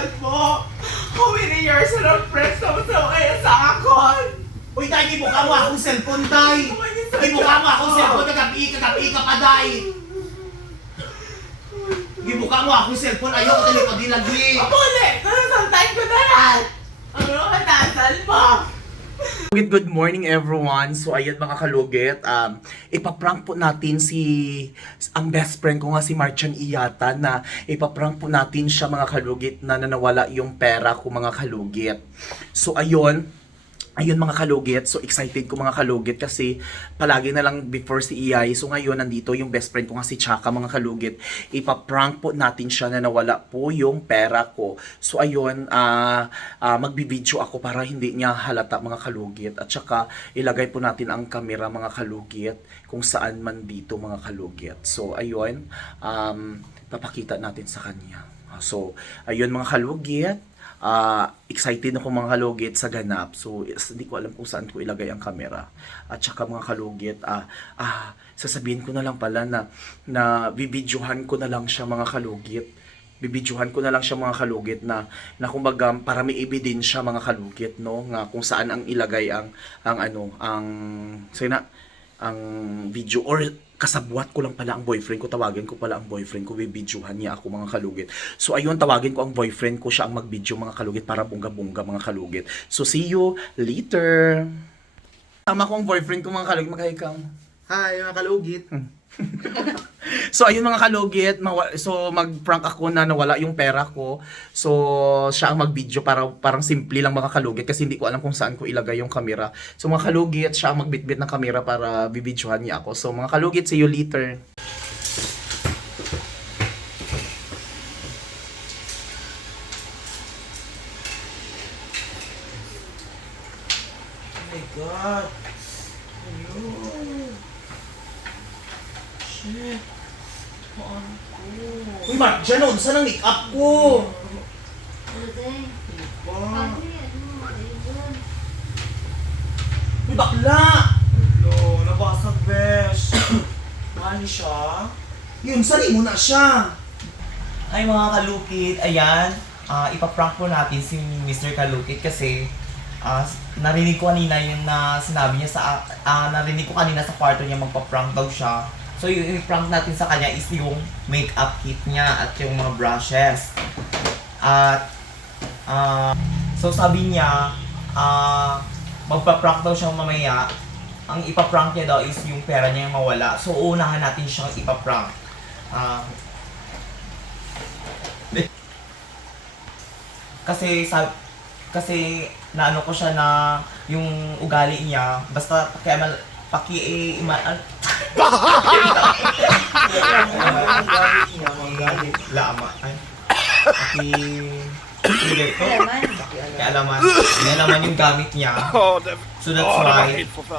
result mo. How many years na friends na sa kaya sa akon? Uy, tay, di mukha mo akong cellphone, tay. Di mukha mo akong cellphone, kagabi, kagabi ka pa, tay. Di mukha mo akong cellphone, ayaw ko tayo pag-ilagli. Muli, kung saan tayo ko na Ano ang dasal mo? Good, good morning everyone. So ayun mga kalugit, um, ipaprank po natin si, ang best friend ko nga si Marchan Iyata na ipaprank po natin siya mga kalugit na nanawala yung pera ko mga kalugit. So ayun, Ayun mga kalugit, so excited ko mga kalugit kasi palagi na lang before si EI. So ngayon nandito yung best friend ko nga si Chaka mga kalugit. Ipaprank po natin siya na nawala po yung pera ko. So ayun, uh, ah, uh, ah, magbibideo ako para hindi niya halata mga kalugit. At saka ilagay po natin ang kamera mga kalugit kung saan man dito mga kalugit. So ayun, um, papakita natin sa kanya. So ayun mga kalugit, uh, excited ako mga kalugit sa ganap. So, yes, hindi ko alam kung saan ko ilagay ang camera. At saka mga kalugit, ah, uh, sasabihin ko na lang pala na, na bibidyohan ko na lang siya mga kalugit. Bibidyohan ko na lang siya mga kalugit na, na kumbaga para may ebidensya mga kalugit, no? Nga kung saan ang ilagay ang, ang ano, ang, sina, ang video or kasabwat ko lang pala ang boyfriend ko, tawagin ko pala ang boyfriend ko, bibidyohan niya ako mga kalugit. So ayun, tawagin ko ang boyfriend ko, siya ang magbidyo mga kalugit para bongga-bongga mga kalugit. So see you later! Tama ko ang boyfriend ko mga kalugit, maghaikam. Hi, mga kalugit! Hmm. so ayun mga kalugit, so mag-prank ako na nawala yung pera ko. So siya ang mag-video para parang simple lang mga kalugit kasi hindi ko alam kung saan ko ilagay yung camera. So mga kalugit, siya ang magbitbit ng camera para bibidyohan niya ako. So mga kalugit, see you later. Unsa nang make-up ko? Wow. Uy, bakla! Lo, nabasag, besh. Mahal niya siya. Yun, sari mo na siya. Ay, mga kalukit, ayan. ah, ipaprank po natin si Mr. Kalukit kasi ah, narinig ko kanina yung na sinabi niya sa... ah, narinig ko kanina sa kwarto niya magpaprank daw siya. So yung i-prank natin sa kanya is yung makeup kit niya at yung mga brushes. At uh, so sabi niya uh, magpa-prank daw siyang mamaya. Ang ipa-prank niya daw is yung pera niya yung mawala. So unahan natin siyang ipa-prank. Uh, kasi sa kasi naano ko siya na yung ugali niya basta pakiamal paki, paki eh, gamit niya, ang gamit, lama. Ay, Alaman. Alaman. Alaman yung gamit niya. so that's why,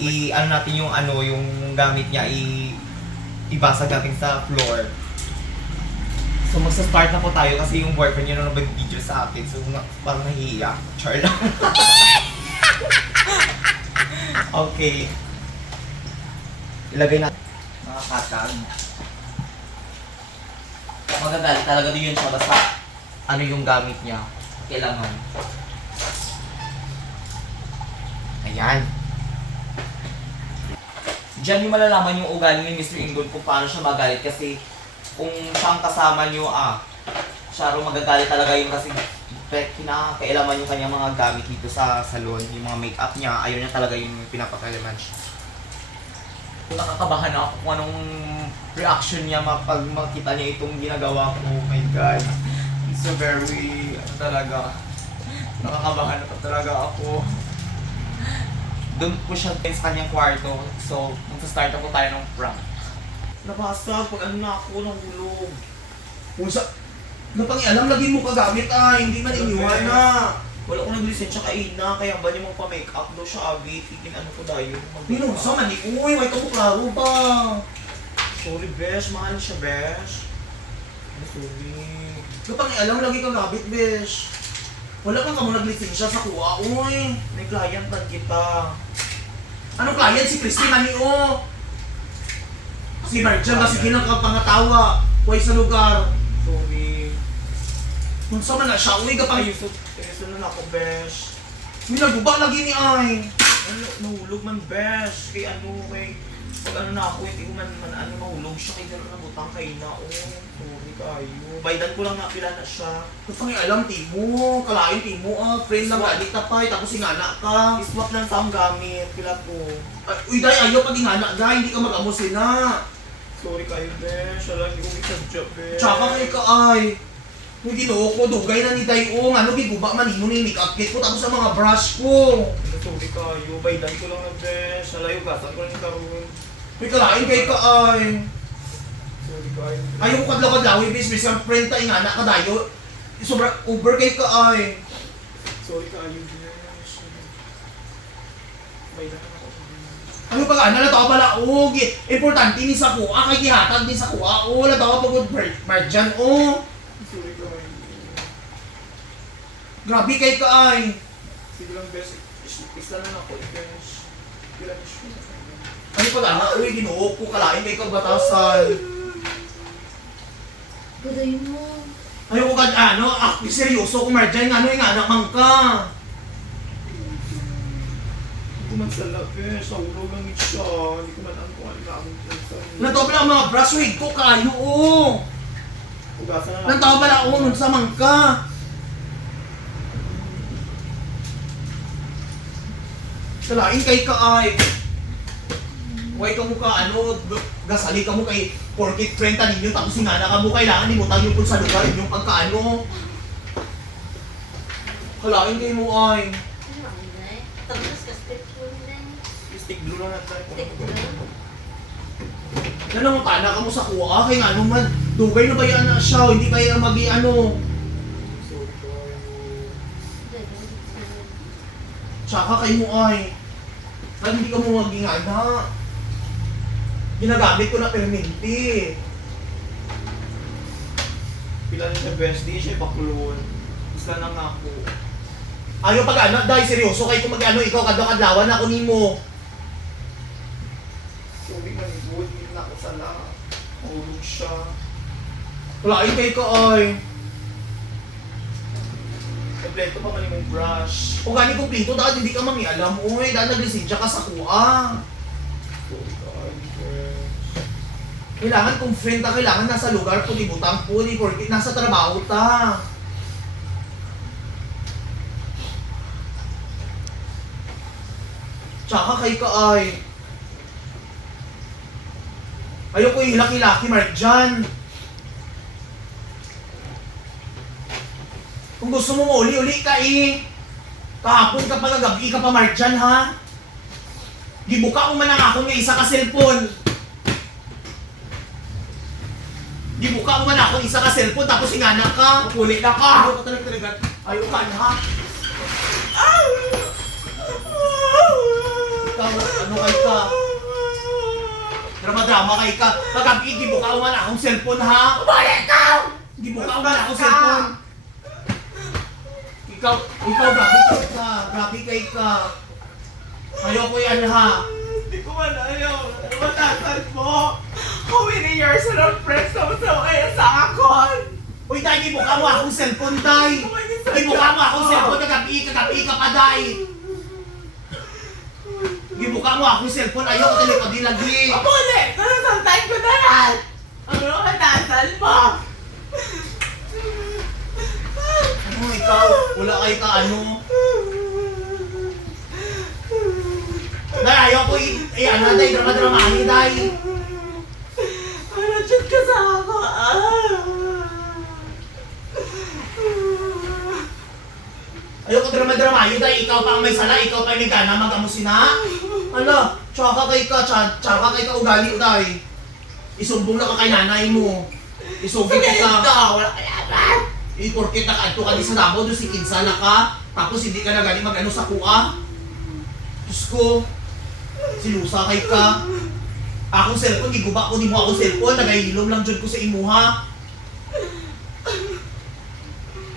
i, ano natin yung ano, yung gamit niya, i, ibasag natin sa floor. So magsa-start na po tayo kasi yung boyfriend niya na nag-video sa akin. So na, parang nahihiya. Char lang. okay ilagay natin mga katag. Maganda talaga din yun siya basta ano yung gamit niya. Kailangan. Ayan. Diyan yung malalaman yung ugali ni Mr. Ingold kung paano siya magalit kasi kung siyang kasama niyo ah, siya rin magagalit talaga yun kasi kinakailaman yung kanyang mga gamit dito sa salon, yung mga makeup niya, ayaw niya talaga yung pinapakailaman siya nakakabahan ako kung anong reaction niya pag makita niya itong ginagawa ko. Oh my God. It's a very, ano talaga, nakakabahan na talaga ako. Doon ko siya sa kanyang kwarto. So, magsa-start ako tayo ng prank. Nabasa, pag ano na ako, nahulog. Kung sa... Napangialam, lagi mo kagamit ah, hindi man iniwan na. Wala akong nag-lisensya eh, kay Ina, kaya ba niya magpa-makeup daw siya, ah, Abby? Tignan ano ko dahil. Binugsa man ni Uy, may itong klaro ba? Sorry, besh. Mahal siya, besh. Ay, Sorry. Kapag alam, lagi kang rabbit, besh. Wala kang kamo nag-lisensya sa kuha, uy. May client man kita. Anong client? Si Christy Manio. Oh. Si Marjan, kasi ginang kapangatawa. Huwag sa lugar. Sorry. Kung man na siya, uwi ka pa. Ayuso, ayuso eh, na ako, besh. Minaguba lagi ni Ay. Ano, nahulog man, besh. Kay ano, kay... Pag ano na ako, hindi ko man, man ano, nahulog siya. Kay gano'n nabutang kay na, oh. Sorry kayo. Baydan ko lang napila na siya. Kung Kapag alam, Timo. Kalain, Timo, ah. Friend lang, Swap. adik tapay. Eh. Tapos ingana ka. Iswap lang sa ang gamit. Pila ko. Ay, ah, uy, day, ayaw pag ingana, day. Hindi ka mag-amos na. Sorry kayo, besh. Alam, hindi ko may sadya, besh. Tsaka kay ka, ay. Yung ginoo ko, dugay na ni Dayong, ano, giguba man, ino ni makeup kit ko, tapos ang mga brush ko. Sorry ka, yubay, dan ko lang na, be. Eh, sa layo ka, saan ko lang karoon. May kalain kay ka, ay. Sorry ka, ay. Ayaw ko kadlaw-kadlaw, ibis, bis, ang friend tayo nga, nakadayo. Sobra, over kay ka, ay. Sorry ka, ayaw, Bay na ako. Ano pa ano na tao pala og oh, importante ni sa kuha kay gihatag ni sa kuha o oh, na tao pagod marjan o oh. Grabe kay kaay. Siguro ang best, isa lang ako. Ano pala na? Uy, ginuok ko kalain kay kabatasan. Gaday mo. ko ka, ano, ako, ah, seryoso ko, Marjan, ano yung anak mang ka? Hindi ko man sa labi, eh, sa ulo lang ito siya. Hindi ko man ang kung ang ano Natobla ang mga brush wig ko, kayo, oh. Ugasan na. Natobla ako oh, nun sa mangka. Kalain kay kaay. Huwag ka mo ka, ano, gasali ka mo kay porkit 30 ninyo, tapos hinana ka mo, kailangan mo tayo po sa lugar yung pagkaano. Kalain kay mo ay. Stick blue lang natin. Stick blue. Nanangutana ka mo sa kuwa, ah, kay nga ano man, dugay na ba yan na siya, hindi ba yan mag ano. Tsaka kay mo ay. Ba't hindi ko mo maging anak? Ginagamit ko na perminti. Pila na yung bestie, siya bakulon. Isa na nga ako. Ayaw pag-anak dahil seryoso kayo kung mag-ano ikaw kadwa-kadlawan ako ni mo. Sorry man, buhit na ako sana. Hulog siya. Wala, ikay ko ay kompleto pa man imong brush. O gani ko kompleto dahil hindi ka mangialam oy, dahil naglisensya ka sa kuha. Oh, kailangan kung friend ta, kailangan nasa lugar po, di butang po, di porque nasa trabaho ta. Tsaka kay ka ay, ayoko yung hilaki-laki, Mark, dyan. Kung gusto mo mo uli ka eh. Kahapon ka pala gabi ka pa marchan ha. Gibuka mo man ang akong isa ka cellphone. Gibuka mo man ako isa ka cellphone tapos ingana ka. Puli na ka. Ayaw ka talaga talaga. Ayaw ka na ha. Ikaw, ano kay ka? Drama-drama kay ka. Kagabi, gibuka ko man akong cellphone ha. Balik ka! Gibuka ko man akong cellphone. Ikaw, ikaw grabe ka, grabe kay ka. Ayoko yan ha. Hindi ko man ayaw. Ano Matasal mo. Huwini years and on friends sa sa kaya sa akon. Uy, day, di mukha mo akong cellphone, day. Di mukha mo akong cellphone, kagabi, kagabi ka pa, day. Di mukha mo akong cellphone, ayaw ko talagang paglilagli. Apole! Ano Wala kayo ka ano. Nay, ayaw ko i- eh, ano, day, drama-dramahin, day. Para chat ka sa ako. Ah. Ayaw ko drama-dramahin, day. Ikaw pa ang may sala, ikaw pa ang nagkana, magamusin na. Ala, ano? tsaka kay ka, tsaka kay ka ugali, day. Isumbong na ka kay nanay mo. Isugit Sige ito, wala kaya eh, porke nakaadto ka din sa labo, doon si Kinsa na ka, tapos hindi ka na galing mag-ano sa kuha. Diyos ko, silusa kay ka. Akong cellphone, giguba ko din mo akong cellphone, nagahilom lang dyan ko sa imuha.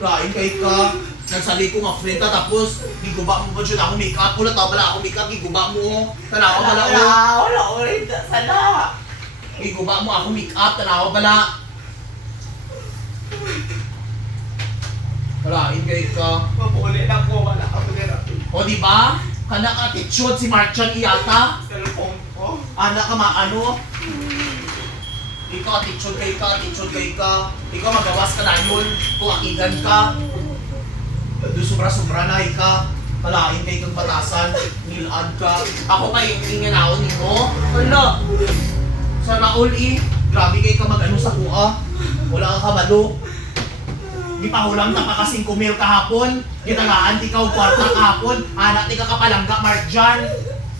Lain kay ka, nagsali ko nga friend ta, tapos giguba mo ba dyan ako make-up, wala tao bala ako make-up, giguba mo, tanawa wala ko. Wala ko rin, sana. Giguba mo ako make-up, wala bala. Wala, ingay ka. Mabuli lang po, wala ka therapy. O di ba? Kana attitude si Marchan iyata. Cellphone ko. Anak ka maano? Ikaw attitude kay ka, attitude kay ka. Ikaw magawas ka na yun. Tuwakigan ka. Doon sobra-sobra na ikaw. Eh, Malain kay kang batasan. Nilad ka. Ako pa yung inganaon nito. Wala. Sana all eh. Grabe kay ka mag-ano sa kuha. Wala kang kabalo. Di pa ulam na pa kasing kumil kahapon. Gitagaan di ka kwarta kahapon. Anak di ka Marjan.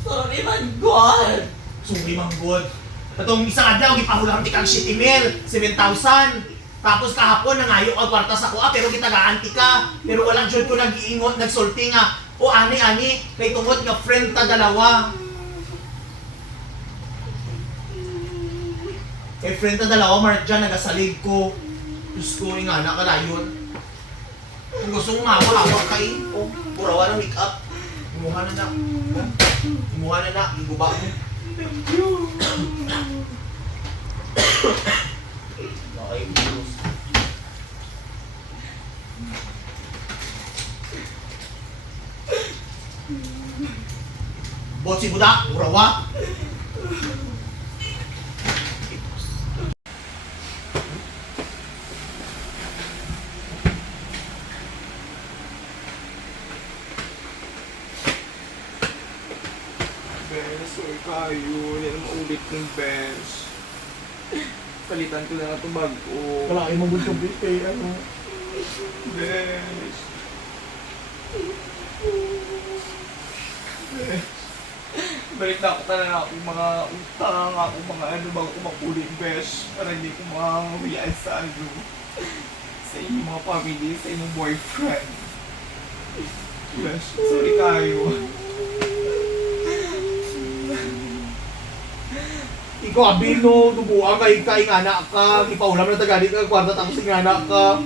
Sorry man, God. Sorry man, God. Itong isang adlaw, gipahulang di kang shitty meal, 7,000. Tapos kahapon nangayo ang kwarta sa kuha pero gitagaan ti ka. Pero walang jud ko nag-iingon, nagsulti nga. O ani ani, may tungod nga friend ta dalawa. Kay eh, friend ta dalawa, Mark Jan, nagasalig ko. Diyos ko nga, nakalayon. Kung gusto mo mahawak kay, eh. oh, burawa ng make-up. Kumuha na na. Kumuha na na, iguba mo. Okay, Diyos. Botsi budak, burawa. palitan ko na lang itong bag o... Wala kayo mong buntong bit eh, ano. Des. Des. Balik na ako talaga akong mga utang, ako mga ano ko kumakuling besh para hindi ko makakahuyaan sa ano. Sa inyong mga family, sa inyong boyfriend. Besh, sorry tayo. Ikaw abino, dubuang ka, ikaw ingana ka, ipaulam na tagalit ka, kwarta tapos ingana ka.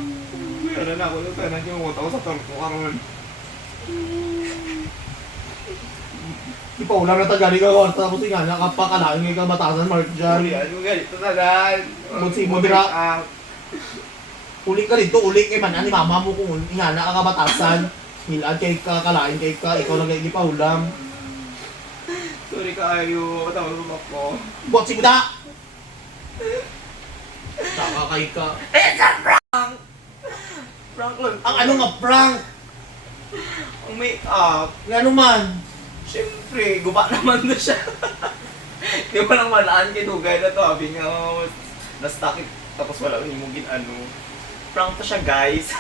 Uy, ano na ako, tayo na yung ako sa tarot ko Ipaulam na tagalit ka, kwarta tapos ingana ka, pakalangin ka, batasan, mark dyan. Uy, ano ganito na dahil. Mutsi mo, bira. Uling ka dito, uling kay eh, manan ah, ni mama mo kung ingana ka, batasan. Hilaan kay ka, kalain kay ka, ikaw lang kay ipaulam. Sorry kayo, katawag mo ako. Botsing mo na! Nakakay ka. It's a prank! Prank lang. Ang ano nga prank? Ang make-up. Ano man? Siyempre, guba naman na siya. Hindi mo lang malaan kinugay na to. Habi nga, nastakit. Tapos wala ko yung ano. Prank to siya, guys.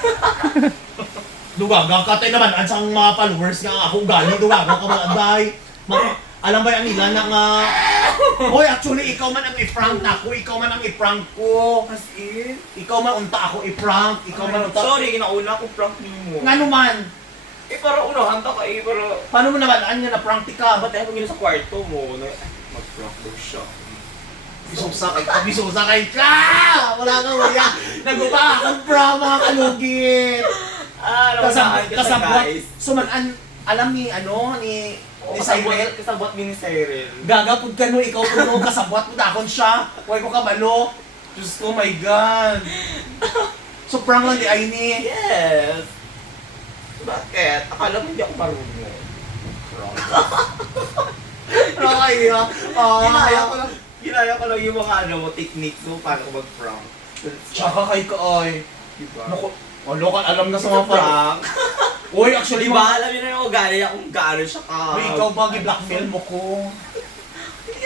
dugagang katay naman. Ansang mga followers nga ako. Galing dugagang ka mga aday. Alam ba yan nila na nga... Hoy, actually, ikaw man ang i-prank ako. Ikaw man ang i-prank ko. As in? Ikaw man unta ako i-prank. Ikaw man unta... Sorry, inauna ko prank niyo mo. Nga naman. Eh, para unahan ka eh, para... Paano mo naman? Ano na prank ka? Ba't ayaw mo sa kwarto mo? Na, mag-prank daw siya. Bisosa kay ka, ah, bisosa kay ka! Wala kang wala. Nagupa kang bra, mga kalugit. Ah, alam mo na, guys. Sumanan, alam ni, ano, ni Ni Cyril. Kasabot ni Cyril. Gagapod ka no, ikaw puno, kasabot mo dahon siya. Huwag ko kabalo. Diyos ko, my God. So prank lang ni Aini. Yes. Bakit? Akala mo hindi ako marunong. Eh. Prank. Prank idea. Oh, ginaya ko lang. Ginaya ko lang yung mga ano mo, techniques mo para ko mag-prank. Tsaka kay Kaoy. Diba? Naku, oh, lokal alam na sa mga prank. Uy, actually, Di ba alam niyo na yung ugali niya kung siya ka... Uy, ikaw ba gi-blackmail mo ko?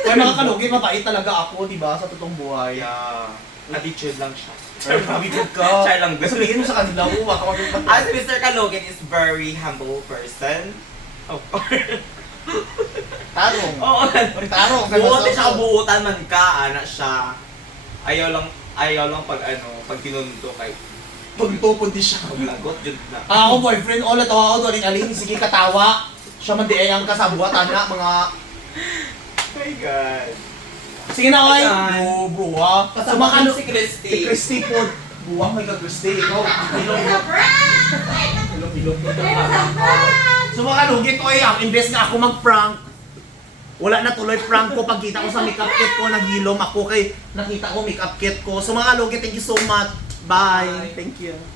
Ay, mga kalugi, mabait talaga ako, di ba? Sa totoong buhay. Yeah. Attitude lang siya. Pero ka. Siya lang gusto. Sabihin mo sa kanila, oh, baka magpapatay. As Mr. Kalogan is very humble person. Of course. Tarong. Oo. Oh, tarong. Buotin siya, buutan man ka, anak siya. Ayaw lang, ayaw lang pag ano, pag tinundo kay Pagtupod di siya kaglagot, yun na. Ah, ako boyfriend, oh, natawa ako doon aling, sige katawa. Siya man di ayang kasabuatan na, mga... My God. Sige na, oy. Oo, bro, Kasama Sumakalo- si Christy. Si Christy po. Buwang may ka-Christy, ikaw. Ilong mo. Ilong, ilong. Sumakalugit, oy, ang ah, imbes na ako mag-prank. Wala na tuloy prank ko. Pagkita ko sa makeup kit ko, naghilom ako kay nakita ko makeup kit ko. Sumakalugit, thank you so much. Bye. Bye. Thank you.